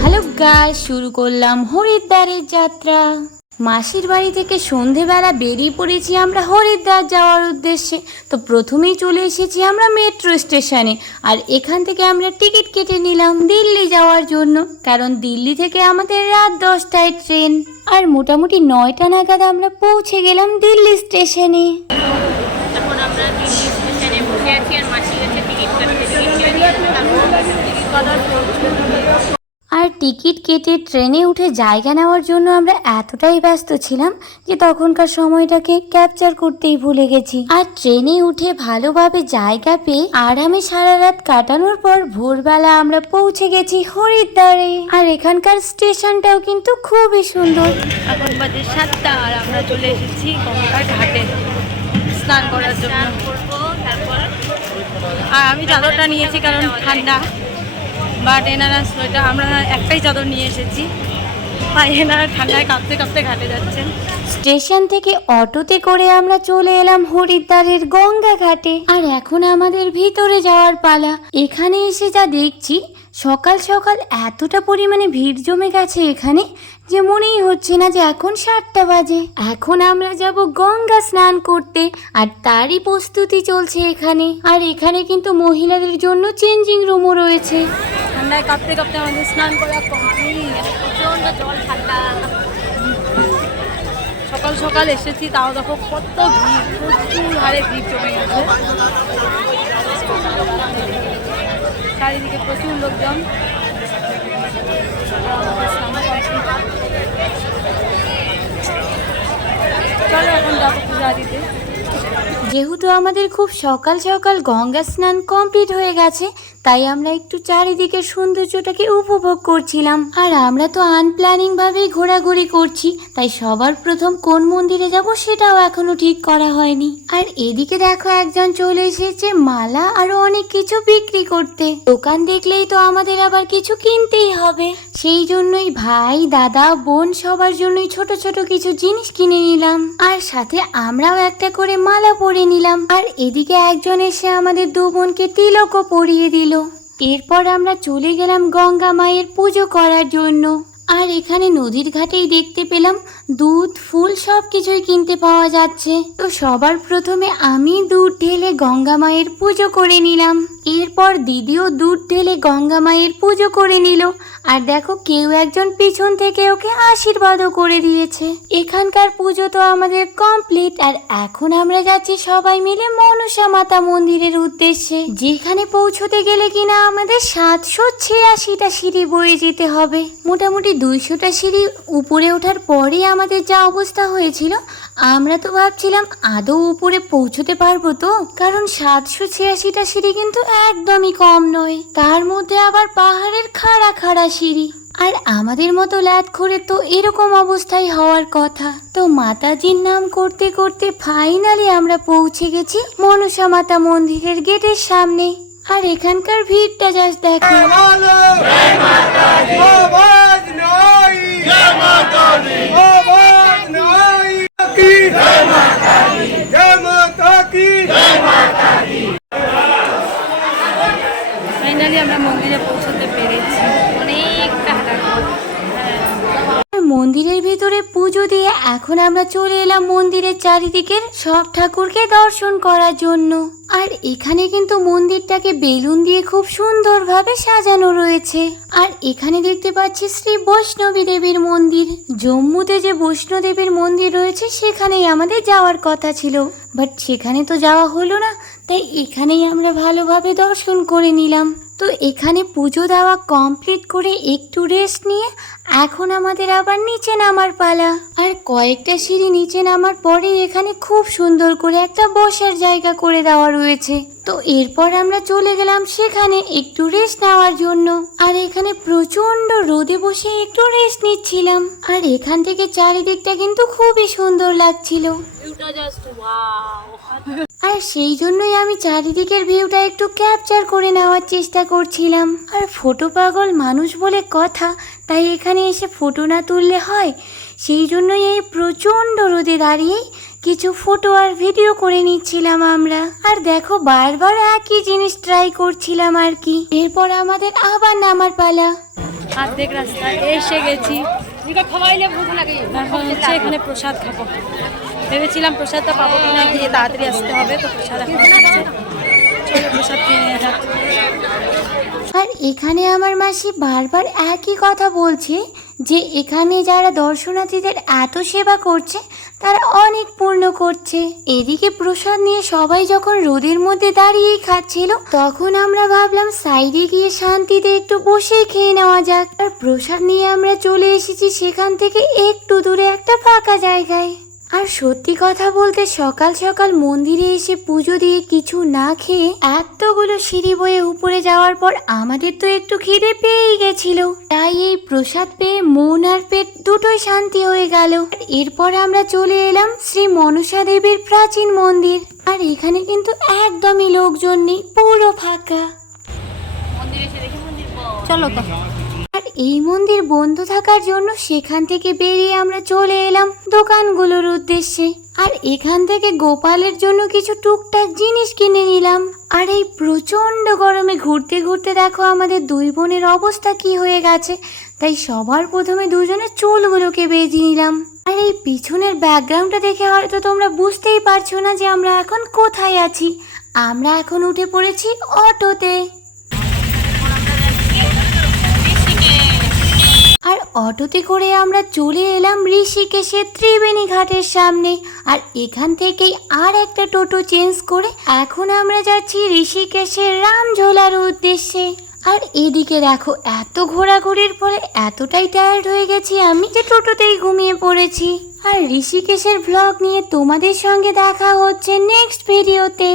Hello শুরু করলাম হরিদ্বারের যাত্রা। মাসির বাড়ি থেকে সন্ধেবেলা বেরিয়ে পড়েছি আমরা হরিদ্বার যাওয়ার উদ্দেশ্যে। তো প্রথমেই চলে এসেছি আমরা মেট্রো স্টেশনে। আর এখান থেকে আমরা টিকিট কেটে নিলাম দিল্লি যাওয়ার জন্য। কারণ দিল্লি থেকে আমাদের রাত দশটায় ট্রেন। আর মোটামুটি নয়টা নাগাদ আমরা পৌঁছে গেলাম দিল্লি স্টেশনে। আর টিকিট কেটে ট্রেনে উঠে জায়গা নেওয়ার জন্য আমরা এতটাই ব্যস্ত ছিলাম যে তখনকার সময়টাকে ক্যাপচার করতেই ভুলে গেছি। আর ট্রেনে উঠে ভালোভাবে জায়গা পেয়ে আরামে সারা রাত কাটানোর পর ভোরবেলা আমরা পৌঁছে গেছি হরিদ্বারে। আর এখানকার স্টেশনটাও কিন্তু খুবই সুন্দর। এখন বাজে সাতটা আর আমরা চলে এসেছি গঙ্গার ঘাটে। স্নান করার জন্য। তারপর? আর আমি চাদরটা নিয়েছি কারণ ঠান্ডা। বাট এনারা সোয়েটার আমরা একটাই চাদর নিয়ে এসেছি। আর এনারা ঠান্ডায় কাঁপতে কাঁপতে ঘাটে যাচ্ছেন। স্টেশন থেকে অটোতে করে আমরা চলে এলাম হরিদ্বারের গঙ্গা ঘাটে। আর এখন আমাদের ভিতরে যাওয়ার পালা। এখানে এসে যা দেখছি, সকাল সকাল এতটা পরিমাণে ভিড় জমে গেছে এখানে, যে মনেই হচ্ছে না যে এখন সাতটা বাজে। এখন আমরা যাব গঙ্গা স্নান করতে, আর তারই প্রস্তুতি চলছে এখানে। আর এখানে কিন্তু মহিলাদের জন্য চেঞ্জিং রুমও রয়েছে। ঠান্ডায় কাঁপতে কাঁপতে আমাদের স্নান করা কমপ্লিট জল ঠান্ডা। সকাল সকাল এসেছি, তাও দেখো কত ভিড়, প্রচুর হারে ভিড় জমে গেছে। চারিদিকে প্রচুর লোকজন। এখন যেহেতু আমাদের খুব সকাল সকাল গঙ্গা স্নান কমপ্লিট হয়ে গেছে তাই আমরা একটু চারিদিকের সৌন্দর্যটাকে উপভোগ করছিলাম। আর আমরা তো আনপ্ল্যানিং ভাবেই ঘোরাঘুরি করছি, তাই সবার প্রথম কোন মন্দিরে যাব সেটাও এখনও ঠিক করা হয়নি। আর এদিকে দেখো একজন চলে এসেছে মালা আরও অনেক কিছু বিক্রি করতে। দোকান দেখলেই তো আমাদের আবার কিছু কিনতেই হবে। সেই জন্যই ভাই, দাদা, বোন সবার জন্যই ছোট ছোট কিছু জিনিস কিনে নিলাম। আর সাথে আমরাও একটা করে মালা পরে নিলাম। আর এদিকে একজন এসে আমাদের দু বোনকে তিলকও পরিয়ে দিল। এরপর আমরা চলে গেলাম গঙ্গা মায়ের পুজো করার জন্য। আর এখানে নদীর ঘাটেই দেখতে পেলাম দুধ, ফুল সব কিছুই কিনতে পাওয়া যাচ্ছে। তো সবার প্রথমে আমি দুধ ঢেলে গঙ্গা মায়ের পুজো করে নিলাম। এরপর দিদিও দুধ ঢেলে গঙ্গা মায়ের পুজো করে নিল। আর দেখো কেউ একজন পিছন থেকে ওকে আশীর্বাদও করে দিয়েছে। এখানকার পুজো তো আমাদের কমপ্লিট আর এখন আমরা যাচ্ছি সবাই মিলে মনসা মাতা মন্দিরের উদ্দেশ্যে। যেখানে পৌঁছতে গেলে কিনা আমাদের সাতশো ছিয়াশিটা সিঁড়ি বয়ে যেতে হবে। মোটামুটি দুইশোটা সিঁড়ি উপরে ওঠার পরে আমাদের যা অবস্থা হয়েছিল, আমরা তো ভাবছিলাম আদৌ উপরে পৌঁছতে পারব তো। কারণ সাতশো ছিয়াশিটা সিঁড়ি কিন্তু একদমই কম নয়। তার মধ্যে আবার পাহাড়ের খাড়া খাড়া সিঁড়ি। আর আমাদের মতো করে তো এরকম অবস্থায় হওয়ার কথা। তো মাতাজির নাম করতে করতে ফাইনালি আমরা পৌঁছে গেছি মনসা মাতা মন্দিরের গেটের সামনে। আর এখানকার ভিড়টা জাস্ট দেখো। পুজো দিয়ে এখন আমরা চলে এলাম মন্দিরের চারিদিকের সব ঠাকুরকে দর্শন করার জন্য। আর এখানে কিন্তু মন্দিরটাকে বেলুন দিয়ে খুব সুন্দরভাবে সাজানো রয়েছে। আর এখানে দেখতে পাচ্ছি শ্রী বৈষ্ণবী দেবীর মন্দির। জম্মুতে যে বৈষ্ণদেবীর মন্দির রয়েছে, সেখানেই আমাদের যাওয়ার কথা ছিল। বাট সেখানে তো যাওয়া হলো না, তাই এখানেই আমরা ভালোভাবে দর্শন করে নিলাম। তো এখানে পুজো দেওয়া কমপ্লিট করে একটু রেস্ট নিয়ে এখন আমাদের আবার নিচে নামার পালা। আর কয়েকটা সিঁড়ি নিচে নামার পরে এখানে খুব সুন্দর করে একটা বসার জায়গা করে দেওয়া রয়েছে। তো এরপর আমরা চলে গেলাম সেখানে একটু রেস্ট নেওয়ার জন্য। আর এখানে প্রচণ্ড রোদে বসে একটু রেস্ট নিচ্ছিলাম। আর এখান থেকে চারিদিকটা কিন্তু খুবই সুন্দর লাগছিল। আর সেই জন্যই আমি চারিদিকের ভিউটা একটু ক্যাপচার করে নেওয়ার চেষ্টা করছিলাম। আর ফটো পাগল মানুষ বলে কথা তাই এখানে এসে ফটো না তুললে হয়? সেই জন্যই এই প্রচণ্ড রোদে দাঁড়িয়েই কিছু ফটো আর ভিডিও করে নিচ্ছিলাম আমরা। আর দেখো বারবার একই জিনিস ট্রাই করছিলাম আর কি। এরপর আমাদের আবার নামার পালা। অর্ধেক এসে গেছি। এখানে প্রসাদ খাব। ভেবেছিলাম প্রসাদটা পাবো কিনা, গিয়ে তাড়াতাড়ি আসতে হবে, তো প্রসাদ আর এখানে আমার মাসি বারবার একই কথা বলছে, যে এখানে যারা দর্শনার্থীদের এত সেবা করছে, তারা অনেক পূর্ণ করছে। এদিকে প্রসাদ নিয়ে সবাই যখন রোদের মধ্যে দাঁড়িয়েই খাচ্ছিল, তখন আমরা ভাবলাম সাইডে গিয়ে শান্তিতে একটু বসেই খেয়ে নেওয়া যাক। আর প্রসাদ নিয়ে আমরা চলে এসেছি সেখান থেকে একটু দূরে একটা ফাঁকা জায়গায়। আর সত্যি কথা বলতে সকাল সকাল মন্দিরে এসে পুজো দিয়ে কিছু না খেয়ে এতগুলো সিঁড়ি বয়ে উপরে যাওয়ার পর আমাদের তো একটু খিদে পেয়েই গেছিল। তাই এই প্রসাদ পেয়ে মন আর পেট দুটোই শান্তি হয়ে গেল। আর এরপর আমরা চলে এলাম শ্রী মনসা দেবীর প্রাচীন মন্দির। আর এখানে কিন্তু একদমই লোকজন নেই পুরো ফাঁকা। চলো তো। আর এই মন্দির বন্ধ থাকার জন্য সেখান থেকে বেরিয়ে আমরা চলে এলাম দোকানগুলোর উদ্দেশ্যে। আর এখান থেকে গোপালের জন্য কিছু টুকটাক জিনিস কিনে নিলাম। আর এই প্রচণ্ড গরমে ঘুরতে ঘুরতে দেখো আমাদের দুই বোনের অবস্থা কি হয়ে গেছে। তাই সবার প্রথমে দুজনে চুলগুলোকে বেঁধে নিলাম। আর এই পিছনের ব্যাকগ্রাউন্ডটা দেখে হয়তো তোমরা বুঝতেই পারছ না যে আমরা এখন কোথায় আছি। আমরা এখন উঠে পড়েছি অটোতে। অটোতে করে আমরা চলে এলাম ঋষিকেশের ত্রিবেণী ঘাটের সামনে। আর এখান থেকেই আর একটা টোটো চেঞ্জ করে এখন আমরা যাচ্ছি ঋষিকেশের রামঝোলার উদ্দেশ্যে। আর এদিকে দেখো, এত ঘোরাঘুরির পরে এতটাই টায়ার্ড হয়ে গেছি আমি যে টোটোতেই ঘুমিয়ে পড়েছি। আর ঋষিকেশের ভ্লগ নিয়ে তোমাদের সঙ্গে দেখা হচ্ছে নেক্সট ভিডিওতে